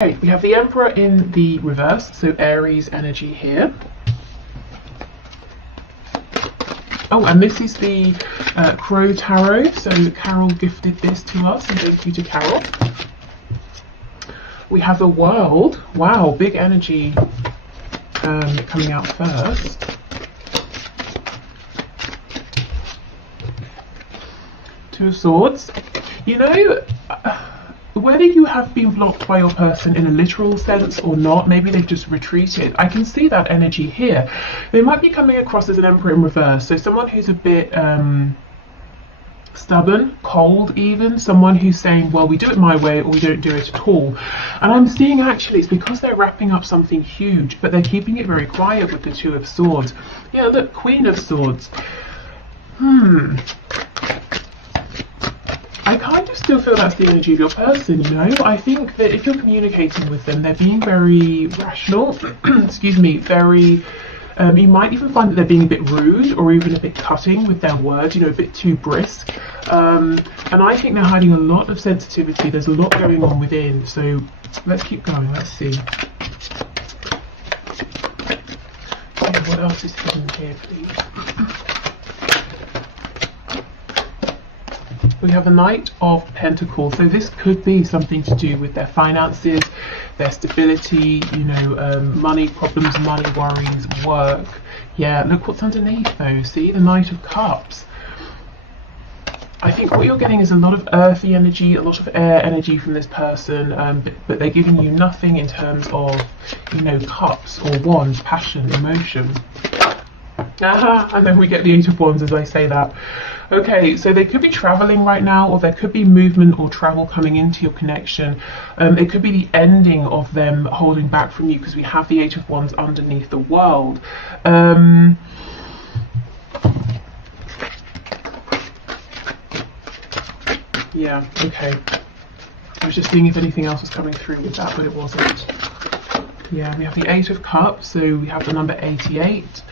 Okay, we have the Emperor in the reverse, so Aries energy here. Oh, and this is the Crow Tarot, so Carol gifted this to us, and thank you to Carol. We have the World. Wow, big energy coming out first. Two of Swords. You know, whether you have been blocked by your person in a literal sense or not, maybe they've just retreated. I can see that energy here. They might be coming across as an Emperor in reverse, so someone who's a bit stubborn, cold even, someone who's saying, well, we do it my way or we don't do it at all. And I'm seeing actually it's because they're wrapping up something huge, but they're keeping it very quiet with the Two of Swords. Yeah, look, Queen of Swords. I kind of still feel that's the energy of your person, you know. I think that if you're communicating with them, they're being very rational, excuse me, very, you might even find that they're being a bit rude or even a bit cutting with their words, you know, a bit too brisk. And I think they're hiding a lot of sensitivity. There's a lot going on within. So let's keep going. Let's see. Okay, what else is hidden here, please? We have a Knight of Pentacles, so this could be something to do with their finances, their stability, you know, money problems, money worries, work. Yeah, look what's underneath though, see, the Knight of Cups. I think what you're getting is a lot of earthy energy, a lot of air energy from this person, but they're giving you nothing in terms of, you know, cups or wands, passion, emotion. And then we get the Eight of Wands as I say that. Okay, so they could be traveling right now, or there could be movement or travel coming into your connection. It could be the ending of them holding back from you because we have the Eight of Wands underneath the World. Yeah, okay. I was just seeing if anything else was coming through with that, but it wasn't. Yeah, we have the Eight of Cups, so we have the number 88.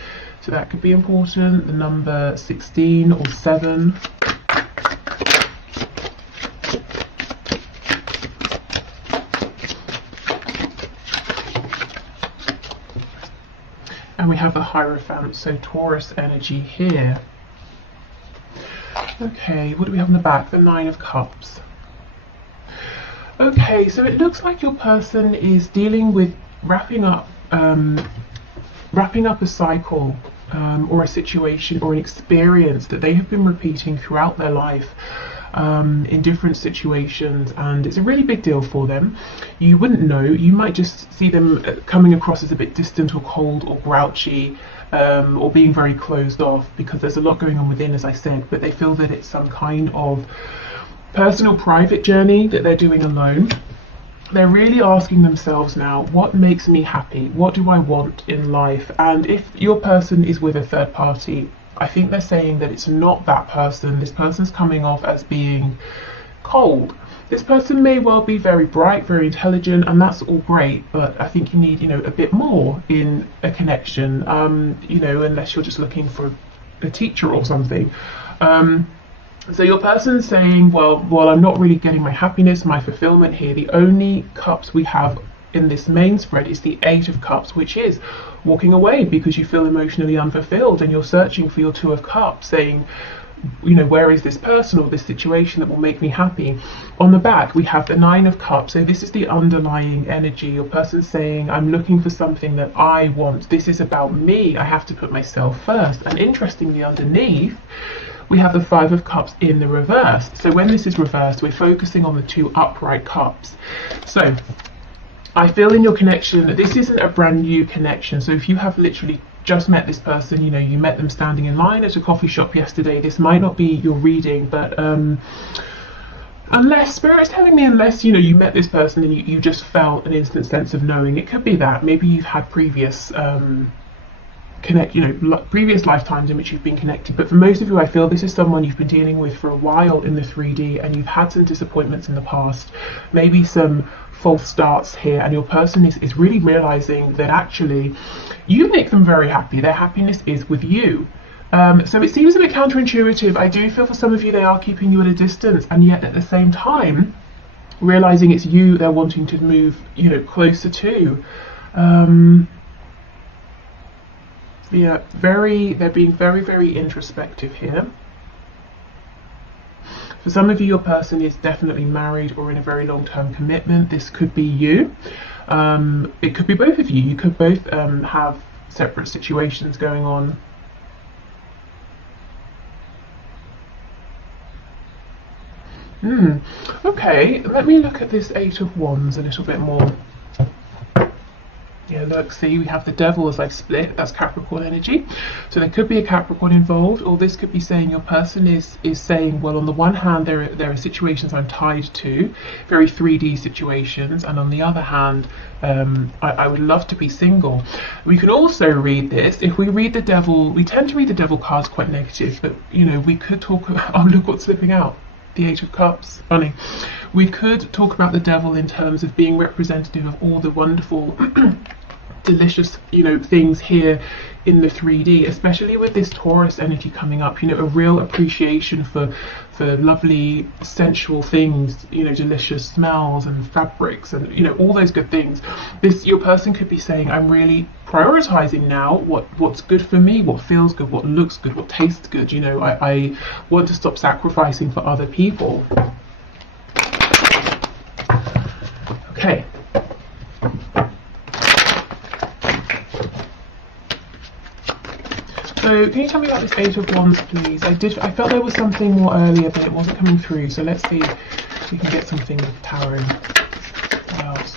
So that could be important, the number 16 or 7. And we have the Hierophant, so Taurus energy here. Okay, what do we have in the back? The Nine of Cups. Okay, so it looks like your person is dealing with wrapping up a cycle. Or a situation or an experience that they have been repeating throughout their life in different situations, and it's a really big deal for them. You wouldn't know, you might just see them coming across as a bit distant or cold or grouchy or being very closed off because there's a lot going on within, as I said, but they feel that it's some kind of personal private journey that they're doing alone. They're really asking themselves now, what makes me happy? What do I want in life? And if your person is with a third party, I think they're saying that it's not that person. This person's coming off as being cold. This person may well be very bright, very intelligent, and that's all great, but I think you need, you know, a bit more in a connection, you know, unless you're just looking for a teacher or something. So your person's saying, well, I'm not really getting my happiness, my fulfillment here. The only cups we have in this main spread is the Eight of Cups, which is walking away because you feel emotionally unfulfilled and you're searching for your Two of Cups, saying, you know, where is this person or this situation that will make me happy? On the back, we have the Nine of Cups. So this is the underlying energy. Your person's saying, I'm looking for something that I want. This is about me. I have to put myself first. And interestingly, underneath, we have the Five of Cups in the reverse. So when this is reversed, we're focusing on the two upright cups. So I feel in your connection that this isn't a brand new connection. So if you have literally just met this person, you know, you met them standing in line at a coffee shop yesterday, this might not be your reading, but unless Spirit's telling me, unless, you know, you met this person and you just felt an instant sense of knowing, it could be that maybe you've had previous previous lifetimes in which you've been connected. But for most of you, I feel this is someone you've been dealing with for a while in the 3D, and you've had some disappointments in the past, maybe some false starts here, and your person is really realizing that actually you make them very happy. Their happiness is with you. So it seems a bit counterintuitive. I do feel for some of you they are keeping you at a distance, and yet at the same time realizing it's you they're wanting to move, you know, closer to. Yeah, they're being very, very introspective here. For some of you, your person is definitely married or in a very long-term commitment. This could be you. It could be both of you. You could both have separate situations going on. Okay, let me look at this Eight of Wands a little bit more. Yeah, look, see, we have the Devil as I've split. That's Capricorn energy. So there could be a Capricorn involved, or this could be saying your person is saying, well, on the one hand, there are situations I'm tied to, very 3D situations, and on the other hand, I would love to be single. We can also read this. If we read the Devil, we tend to read the Devil cards quite negative, but, you know, we could talk about, oh, look what's slipping out. The Eight of Cups, funny. We could talk about the Devil in terms of being representative of all the wonderful, delicious, you know, things here in the 3D, especially with this Taurus energy coming up. You know, a real appreciation for lovely, sensual things. You know, delicious smells and fabrics, and you know, all those good things. Your person could be saying, I'm really prioritizing now what's good for me, what feels good, what looks good, what tastes good. You know, I want to stop sacrificing for other people. Okay. So can you tell me about this Eight of Wands, please? I felt there was something more earlier, but it wasn't coming through. So let's see if we can get something with tarot. What else?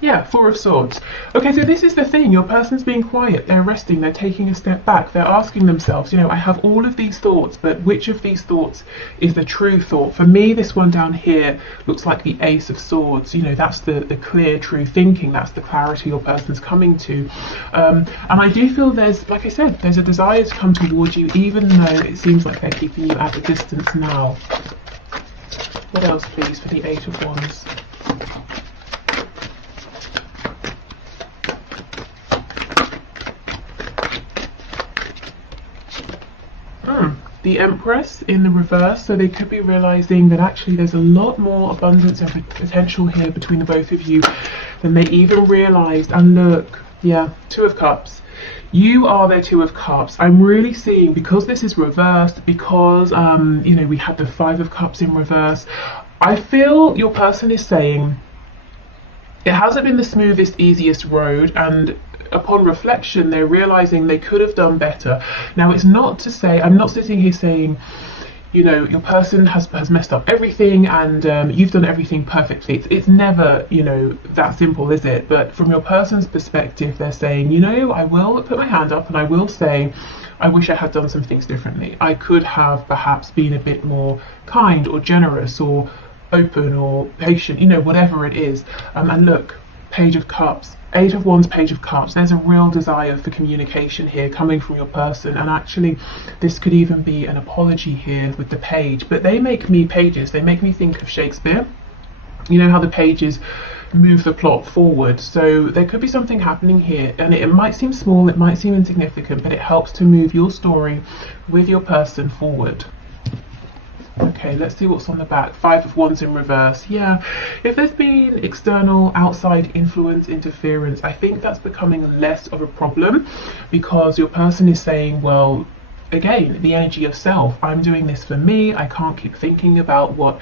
Yeah, Four of Swords. Okay, so this is the thing. Your person's being quiet. They're resting. They're taking a step back. They're asking themselves, you know, I have all of these thoughts, but which of these thoughts is the true thought? For me, this one down here looks like the Ace of Swords. You know, that's the clear, true thinking. That's the clarity your person's coming to. And I do feel there's, like I said, there's a desire to come towards you, even though it seems like they're keeping you at a distance now. What else, please, for the Eight of Wands? The Empress in the reverse, so they could be realizing that actually there's a lot more abundance and potential here between the both of you than they even realized. And look, yeah, Two of Cups. You are their Two of Cups. I'm really seeing, because this is reversed, because you know, we had the Five of Cups in reverse, I feel your person is saying it hasn't been the smoothest, easiest road, and upon reflection, they're realizing they could have done better. Now, it's not to say, I'm not sitting here saying, you know, your person has messed up everything and you've done everything perfectly. It's never, you know, that simple, is it? But from your person's perspective, they're saying, you know, I will put my hand up and I will say, I wish I had done some things differently. I could have perhaps been a bit more kind or generous or open or patient, you know, whatever it is. And look, Page of Cups. Eight of Wands, Page of Cups. There's a real desire for communication here coming from your person, and actually this could even be an apology here with the page. But they make me, pages, they make me think of Shakespeare. You know how the pages move the plot forward, so there could be something happening here, and it might seem small, it might seem insignificant, but it helps to move your story with your person forward. Okay, let's see what's on the back. Five of Wands in reverse. Yeah, if there's been external, outside influence, interference, I think that's becoming less of a problem, because your person is saying, well, again, the energy of self. I'm doing this for me. I can't keep thinking about what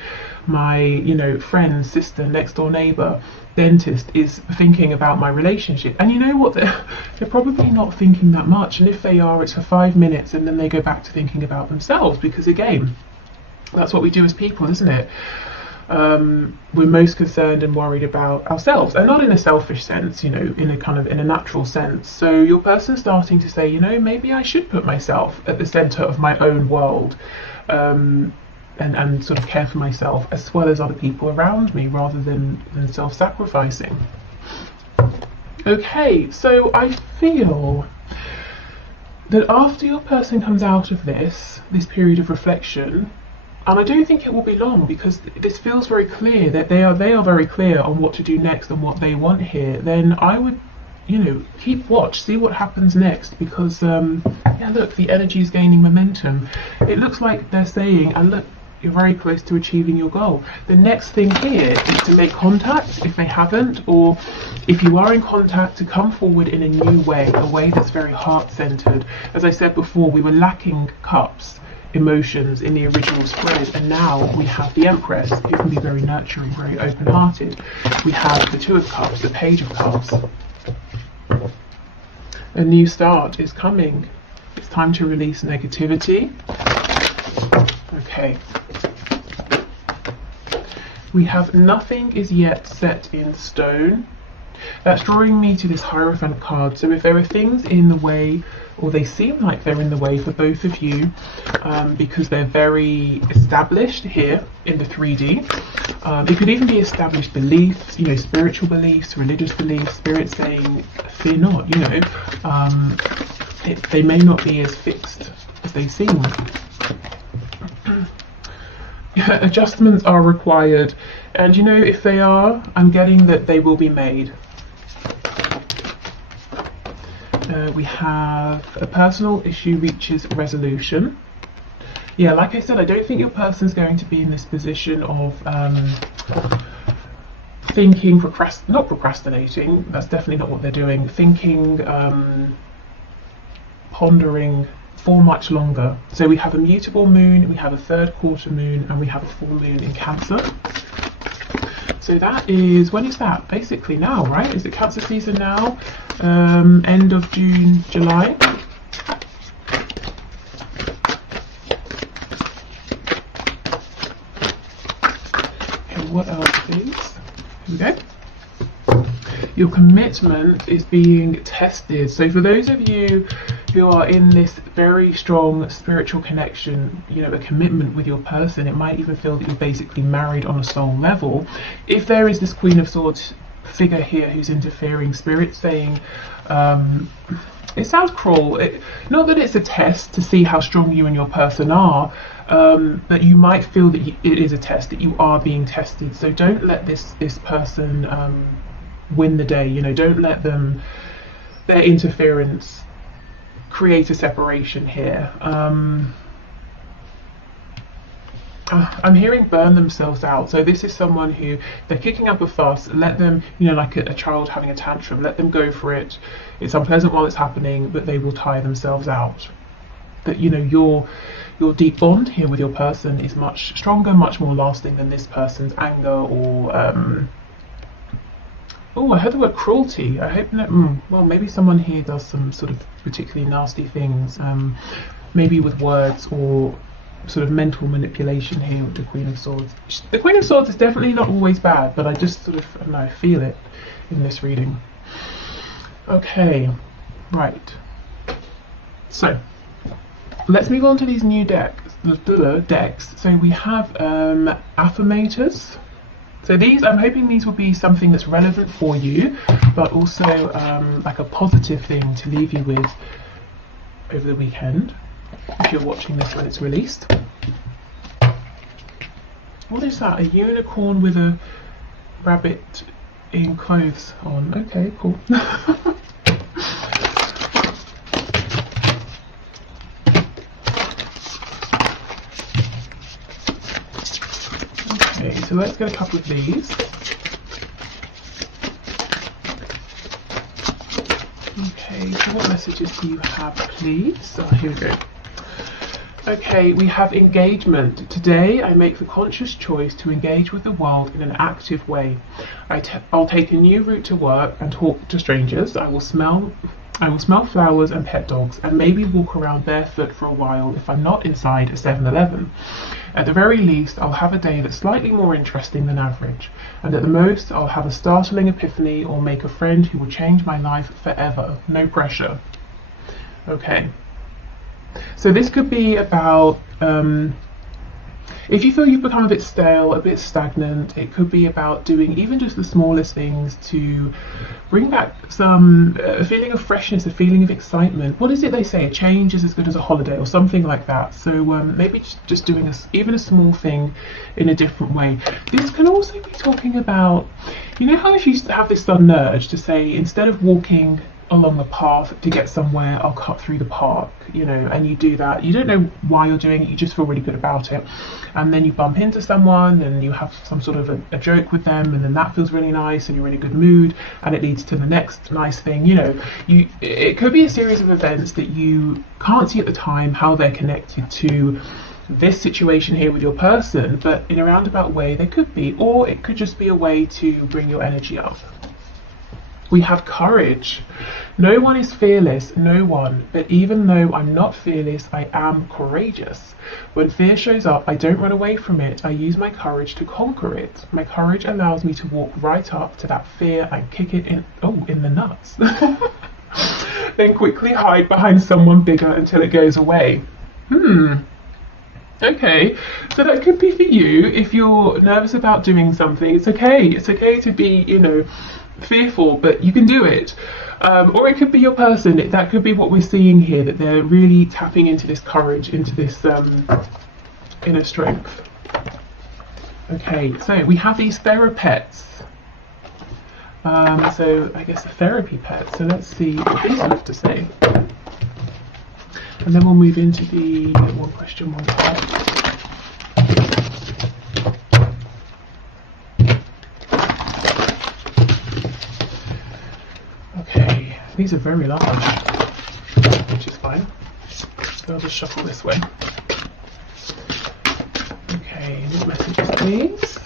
my, you know, friend, sister, next door neighbor, dentist is thinking about my relationship. And you know what? They're probably not thinking that much. And if they are, it's for 5 minutes and then they go back to thinking about themselves, because again, that's what we do as people, isn't it? We're most concerned and worried about ourselves, and not in a selfish sense, you know, in a kind of in a natural sense. So your person's starting to say, you know, maybe I should put myself at the center of my own world, and sort of care for myself as well as other people around me, rather than self-sacrificing. Okay, so I feel that after your person comes out of this period of reflection, and I don't think it will be long, because this feels very clear that they are very clear on what to do next and what they want here, then I would you know, keep watch, see what happens next, because yeah, look, the energy is gaining momentum. It looks like they're saying, and look, you're very close to achieving your goal. The next thing here is to make contact if they haven't, or if you are in contact, to come forward in a new way, a way that's very heart-centered. As I said before, we were lacking cups, emotions in the original spread, and now we have the Empress, who can be very nurturing, very open-hearted. We have the Two of Cups, the Page of Cups. A new start is coming. It's time to release negativity. Okay. We have nothing is yet set in stone. That's drawing me to this Hierophant card. So if there are things in the way, or they seem like they're in the way for both of you, because they're very established here in the 3D. It could even be established beliefs, you know, spiritual beliefs, religious beliefs, spirit saying, fear not, you know. They may not be as fixed as they seem. Adjustments are required, and you know, if they are, I'm getting that they will be made. We have a personal issue reaches resolution. Yeah, like I said, I don't think your person's going to be in this position of thinking, not procrastinating, that's definitely not what they're doing, thinking, pondering for much longer. So we have a mutable moon, we have a third quarter moon, and we have a full moon in Cancer. So that is, when is that? Basically now, right? Is it Cancer season now? End of June, July. Okay, what else is? Here we go. Your commitment is being tested. So for those of you who are in this very strong spiritual connection, you know, a commitment with your person, it might even feel that you're basically married on a soul level. If there is this Queen of Swords figure here who's interfering, spirit saying, it sounds cruel, not that it's a test to see how strong you and your person are, but you might feel that it is a test, that you are being tested. So don't let this person win the day, you know, don't let them, their interference, create a separation here. I'm hearing burn themselves out. So this is someone who, they're kicking up a fuss, let them, you know, like a child having a tantrum, let them go for it. It's unpleasant while it's happening, but they will tire themselves out. That, you know, your deep bond here with your person is much stronger, much more lasting than this person's anger or oh, I heard the word cruelty. I hope that, well, maybe someone here does some sort of particularly nasty things, maybe with words or sort of mental manipulation here with the Queen of Swords. The Queen of Swords is definitely not always bad, but I just sort of, I don't know, feel it in this reading. Okay, right. So, let's move on to these new decks. So we have affirmators. So these, I'm hoping these will be something that's relevant for you, but also like a positive thing to leave you with over the weekend, if you're watching this when it's released. What is that? A unicorn with a rabbit in clothes on. Okay, cool. Okay, so let's get a couple of these. Okay, so what messages do you have, please? Oh, here we go. Okay, we have engagement. Today I make the conscious choice to engage with the world in an active way. I'll take a new route to work and talk to strangers. I will smell flowers and pet dogs, and maybe walk around barefoot for a while if I'm not inside a 7-Eleven. At the very least, I'll have a day that's slightly more interesting than average, and at the most, I'll have a startling epiphany or make a friend who will change my life forever. No pressure. Okay. So this could be about, if you feel you've become a bit stale, a bit stagnant, it could be about doing even just the smallest things to bring back some a feeling of freshness, a feeling of excitement. What is it they say? A change is as good as a holiday, or something like that. So maybe just doing even a small thing in a different way. This can also be talking about, You know how if you have this sudden urge to say, instead of walking along the path to get somewhere, I'll cut through the park, you know, and you do that. You don't know why you're doing it, you just feel really good about it. And then you bump into someone and you have some sort of a joke with them, and then that feels really nice and you're in a good mood, and it leads to the next nice thing. You know, it could be a series of events that you can't see at the time how they're connected to this situation here with your person, but in a roundabout way they could be, or it could just be a way to bring your energy up. We have courage. No one is fearless, no one, but even though I'm not fearless, I am courageous. When fear shows up, I don't run away from it, I use my courage to conquer it. My courage allows me to walk right up to that fear and kick it in the nuts. Then quickly hide behind someone bigger until it goes away. Okay, so that could be for you if you're nervous about doing something. It's okay to be, you know, fearful, but you can do it. Or it could be your person. That could be what we're seeing here, that they're really tapping into this courage, into this inner strength. Okay, so we have these therapets. So I guess a therapy pet. So let's see what these have to say. And then we'll move into the one question, one card. Okay, these are very large, which is fine. So I'll just shuffle this way. Okay, what messages, please?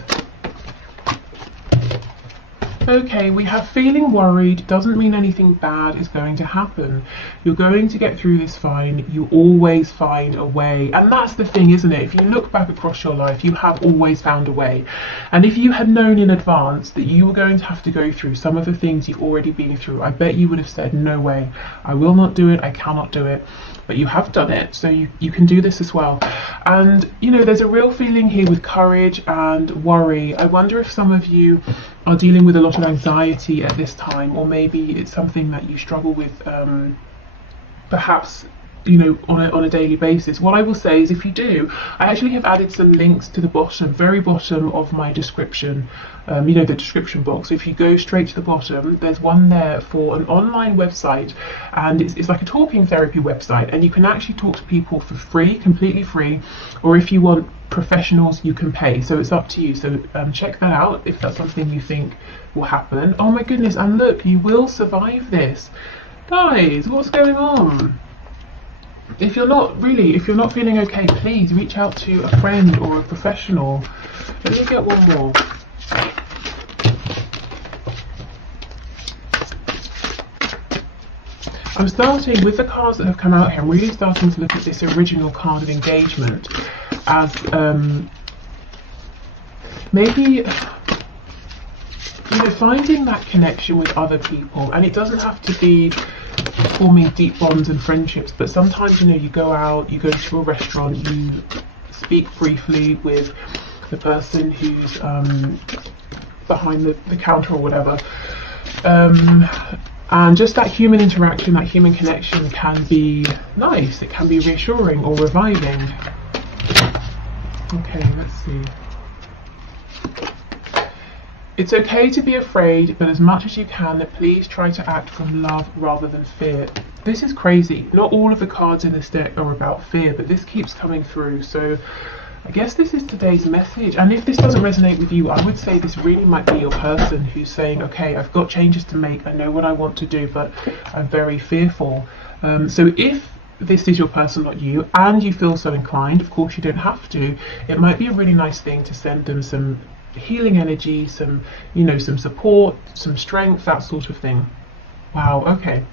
Okay, we have feeling worried doesn't mean anything bad is going to happen. You're going to get through this fine. You always find a way. And that's the thing, isn't it? If you look back across your life, you have always found a way. And if you had known in advance that you were going to have to go through some of the things you've already been through, I bet you would have said, no way, I will not do it, I cannot do it. But you have done it, so you can do this as well. And, you know, there's a real feeling here with courage and worry. I wonder if some of you are dealing with a lot of anxiety at this time, or maybe it's something that you struggle with perhaps, you know, on a daily basis. What I will say is, if you do, I actually have added some links to the bottom, very bottom of my description, you know, the description box. If you go straight to the bottom, there's one there for an online website, and it's like a talking therapy website, and you can actually talk to people for free, completely free, or if you want professionals, you can pay. So it's up to you. So check that out if that's something you think will happen. Oh my goodness, and look, you will survive this. Guys, what's going on? If you're not feeling okay, please reach out to a friend or a professional. Let me get one more. I'm starting with the cards that have come out here. I'm really starting to look at this original card of engagement as maybe, you know, finding that connection with other people. And it doesn't have to be forming deep bonds and friendships, but sometimes, you know, you go out, you go to a restaurant, you speak briefly with the person who's behind the counter or whatever, and just that human interaction, that human connection can be nice. It can be reassuring or reviving. Okay, let's see. It's okay to be afraid, but as much as you can, please try to act from love rather than fear. This is crazy. Not all of the cards in this deck are about fear, but this keeps coming through. So I guess this is today's message. And if this doesn't resonate with you, I would say this really might be your person who's saying, okay, I've got changes to make. I know what I want to do, but I'm very fearful. So if this is your person, not you, and you feel so inclined, of course you don't have to, it might be a really nice thing to send them some healing energy, some, you know, some support, some strength, that sort of thing. Wow, okay.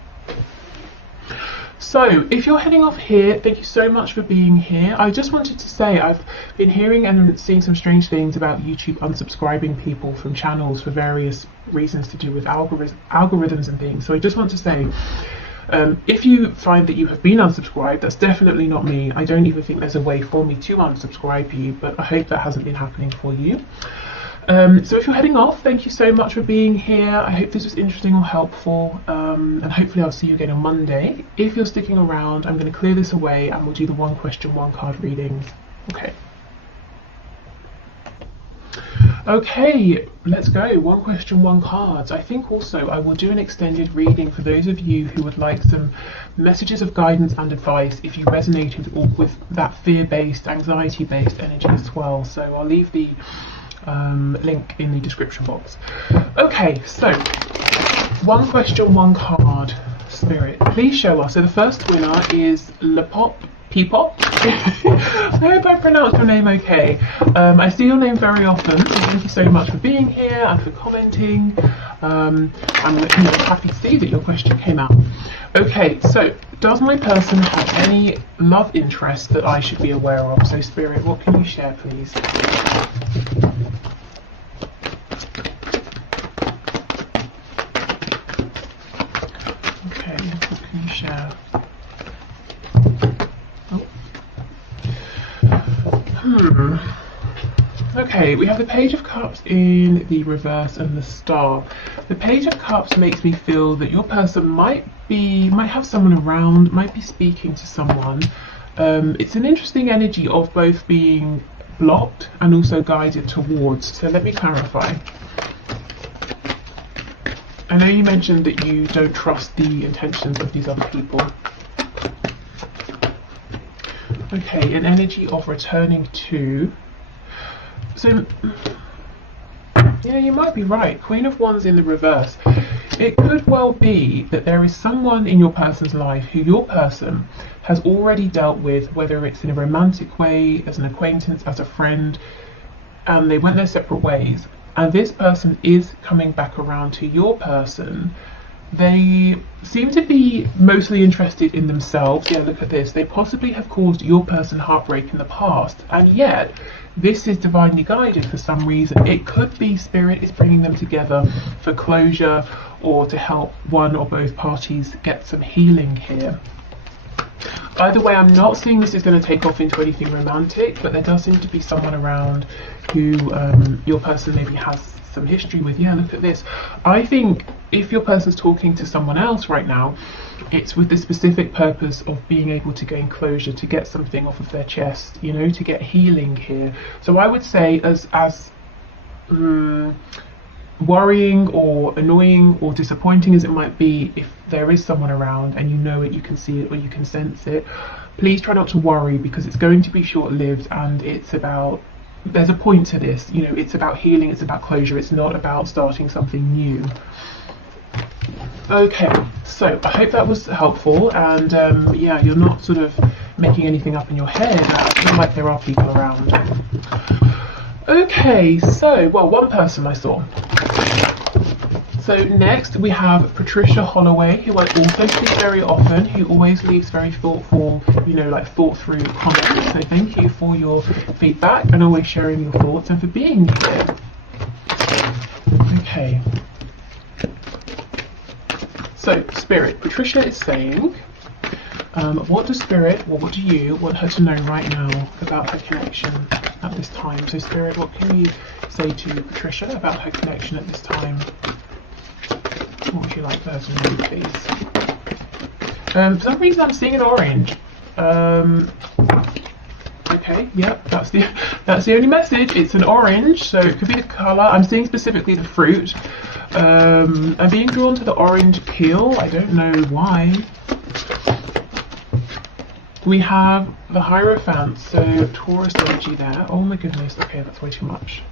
So if you're heading off here, thank you so much for being here. I just wanted to say I've been hearing and seeing some strange things about YouTube unsubscribing people from channels for various reasons to do with algorithms and things. So I just want to say, if you find that you have been unsubscribed, that's definitely not me. I don't even think there's a way for me to unsubscribe you, but I hope that hasn't been happening for you. So if you're heading off, thank you so much for being here. I hope this was interesting or helpful, and hopefully I'll see you again on Monday. If you're sticking around, I'm going to clear this away and we'll do the one question, one card readings. Okay. Okay, let's go. One question, one cards. I think also I will do an extended reading for those of you who would like some messages of guidance and advice if you resonated with that fear-based, anxiety-based energy as well. So I'll leave the link in the description box. Okay, so one question, one card. Spirit, please show us. So the first winner is Peepop. I hope I pronounced your name okay. I see your name very often, so thank you so much for being here and for commenting. I'm happy to see that your question came out. Okay, so does my person have any love interest that I should be aware of? So Spirit, what can you share, please? Okay, what can you share? Okay, we have the Page of Cups in the reverse and the Star. The Page of Cups makes me feel that your person might have someone around, might be speaking to someone. It's an interesting energy of both being blocked and also guided towards. So let me clarify. I know you mentioned that you don't trust the intentions of these other people. Okay, an energy of returning to. So, yeah, you might be right. Queen of Wands in the reverse. It could well be that there is someone in your person's life who your person has already dealt with, whether it's in a romantic way, as an acquaintance, as a friend, and they went their separate ways. And this person is coming back around to your person. They seem to be mostly interested in themselves. Yeah, look at this. They possibly have caused your person heartbreak in the past, and yet this is divinely guided for some reason. It could be Spirit is bringing them together for closure or to help one or both parties get some healing here. Either way, I'm not seeing this is going to take off into anything romantic, but there does seem to be someone around who your person maybe has some history with. Yeah, look at this. I think if your person's talking to someone else right now, it's with the specific purpose of being able to gain closure, to get something off of their chest, you know, to get healing here. So I would say as worrying or annoying or disappointing as it might be, if there is someone around and you know it, you can see it or you can sense it, please try not to worry, because it's going to be short-lived, and it's about, there's a point to this, you know, it's about healing, it's about closure, it's not about starting something new. Okay, so I hope that was helpful, and yeah, you're not sort of making anything up in your head. I feel like there are people around. Okay, so, well, one person I saw. So next we have Patricia Holloway, who I also see very often, who always leaves very thoughtful, you know, like thought through comments. So thank you for your feedback and always sharing your thoughts and for being here. Okay. So Spirit, Patricia is saying, what does Spirit, or what do you want her to know right now about her connection at this time? So Spirit, what can you say to Patricia about her connection at this time? What would you like her to know, please? For some reason I'm seeing an orange. Okay, yep, that's the only message. It's an orange, so it could be the colour. I'm seeing specifically the fruit. I'm being drawn to the orange peel. I don't know why. We have the Hierophant, so Taurus energy there. Oh my goodness, okay, that's way too much.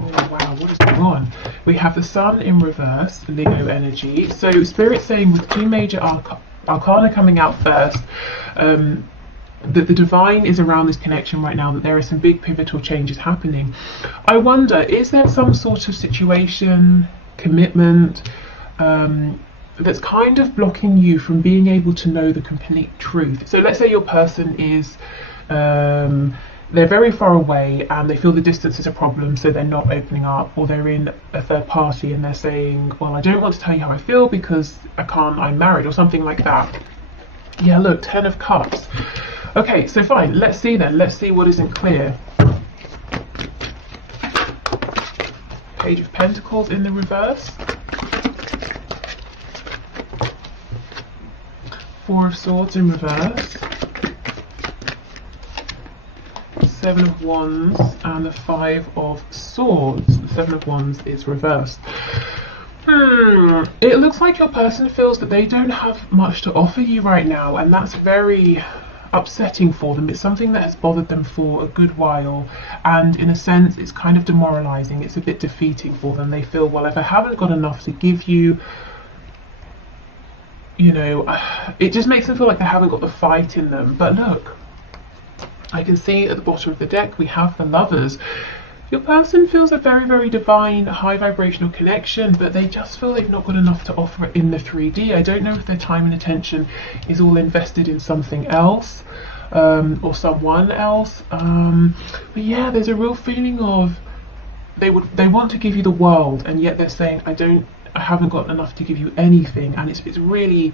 Oh wow, what is going on? We have the Sun in reverse, Leo energy. So Spirit saying with two major arcana coming out first, that the divine is around this connection right now, that there are some big pivotal changes happening. I wonder, is there some sort of situation, commitment, that's kind of blocking you from being able to know the complete truth? So let's say your person is, they're very far away and they feel the distance is a problem, so they're not opening up, or they're in a third party and they're saying, well, I don't want to tell you how I feel because I'm married, or something like that. Yeah, look, 10 of Cups. Okay, so fine, let's see then. Let's see what isn't clear. Page of Pentacles in the reverse. Four of Swords in reverse. Seven of Wands and the Five of Swords. The Seven of Wands is reversed. It looks like your person feels that they don't have much to offer you right now, and that's very upsetting for them. It's something that has bothered them for a good while, and in a sense it's kind of demoralizing. It's a bit defeating for them. They feel, well, if I haven't got enough to give you, you know, it just makes them feel like they haven't got the fight in them. But look, I can see at the bottom of the deck we have the Lovers. Your person feels a very, very divine, high vibrational connection, but they just feel they've not got enough to offer in the 3D. I don't know if their time and attention is all invested in something else, or someone else. But yeah, there's a real feeling of they want to give you the world, and yet they're saying, I haven't got enough to give you anything. And it's really,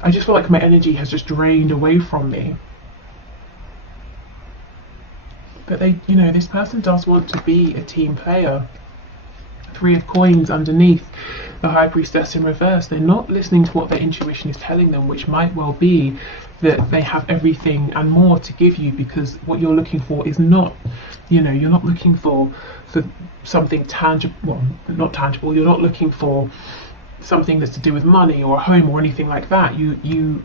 I just feel like my energy has just drained away from me. But they, you know, this person does want to be a team player. Three of Coins underneath, the High Priestess in reverse. They're not listening to what their intuition is telling them, which might well be that they have everything and more to give you, because what you're looking for is not, you know, you're not looking for something tangible, well, not tangible, you're not looking for something that's to do with money or a home or anything like that. You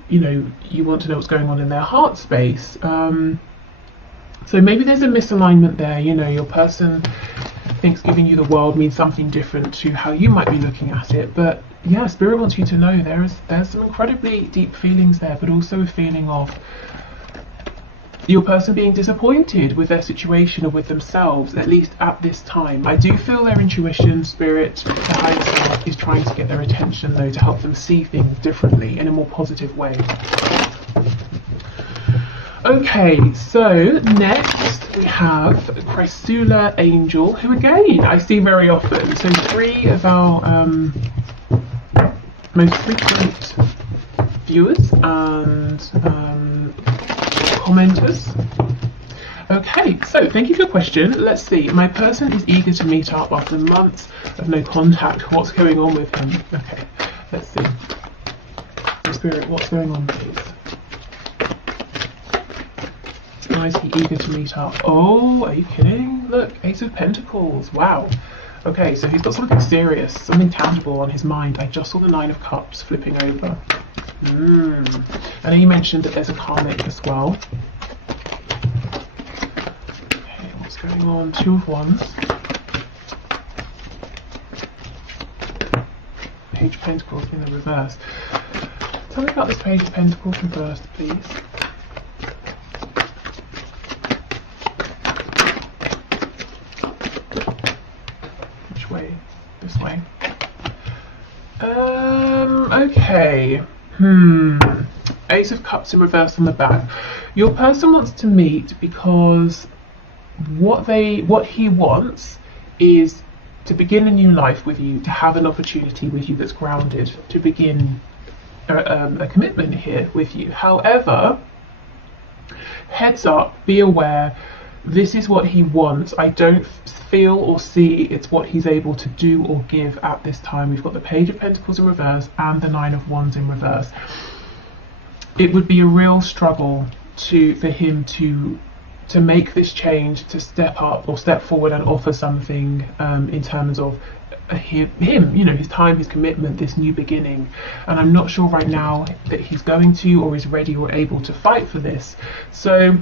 know, you want to know what's going on in their heart space. So maybe there's a misalignment there. You know, your person thinks giving you the world means something different to how you might be looking at it. But yeah, Spirit wants you to know there's some incredibly deep feelings there, but also a feeling of your person being disappointed with their situation or with themselves, at least at this time. I do feel their intuition, Spirit, the higher self, is trying to get their attention though, to help them see things differently in a more positive way. Okay, so next we have Chrysula Angel, who again I see very often. So three of our most frequent viewers and commenters. Okay, so thank you for your question. Let's see. My person is eager to meet up after months of no contact. What's going on with him? Okay, let's see. Spirit, what's going on, please? Why is he eager to meet up? Oh, are you kidding? Look, Ace of Pentacles. Wow. Okay, so he's got something serious, something tangible on his mind. I just saw the Nine of Cups flipping over. I know you mentioned that there's a karmic as well. Okay, what's going on? Two of Wands. Page of Pentacles in the reverse. Tell me about this Page of Pentacles reversed, please. This way. Okay. Ace of Cups in reverse on the back. Your person wants to meet because what he wants is to begin a new life with you, to have an opportunity with you that's grounded, to begin a commitment here with you. However, heads up, be aware, this is what he wants. I don't feel or see it's what he's able to do or give at this time. We've got the Page of Pentacles in reverse and the Nine of Wands in reverse. It would be a real struggle for him to make this change, to step up or step forward and offer something in terms of him, you know, his time, his commitment, this new beginning. And I'm not sure right now that he's going to or is ready or able to fight for this. So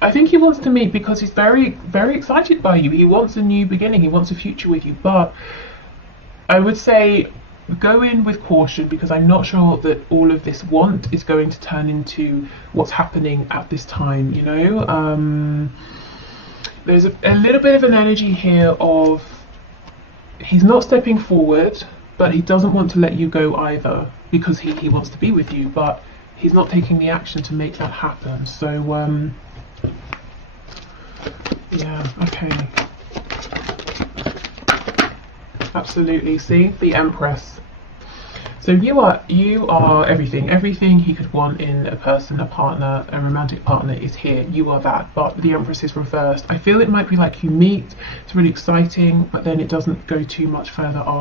I think he wants to meet because he's very, very excited by you. He wants a new beginning. He wants a future with you. But I would say go in with caution, because I'm not sure that all of this want is going to turn into what's happening at this time, you know. There's a little bit of an energy here of he's not stepping forward, but he doesn't want to let you go either, because he wants to be with you, but he's not taking the action to make that happen. So yeah, okay. Absolutely. See, the Empress. So you are everything he could want in a person, a partner, a romantic partner is here. You are that. But the Empress is reversed. I feel it might be like you meet, it's really exciting, but then it doesn't go too much further off.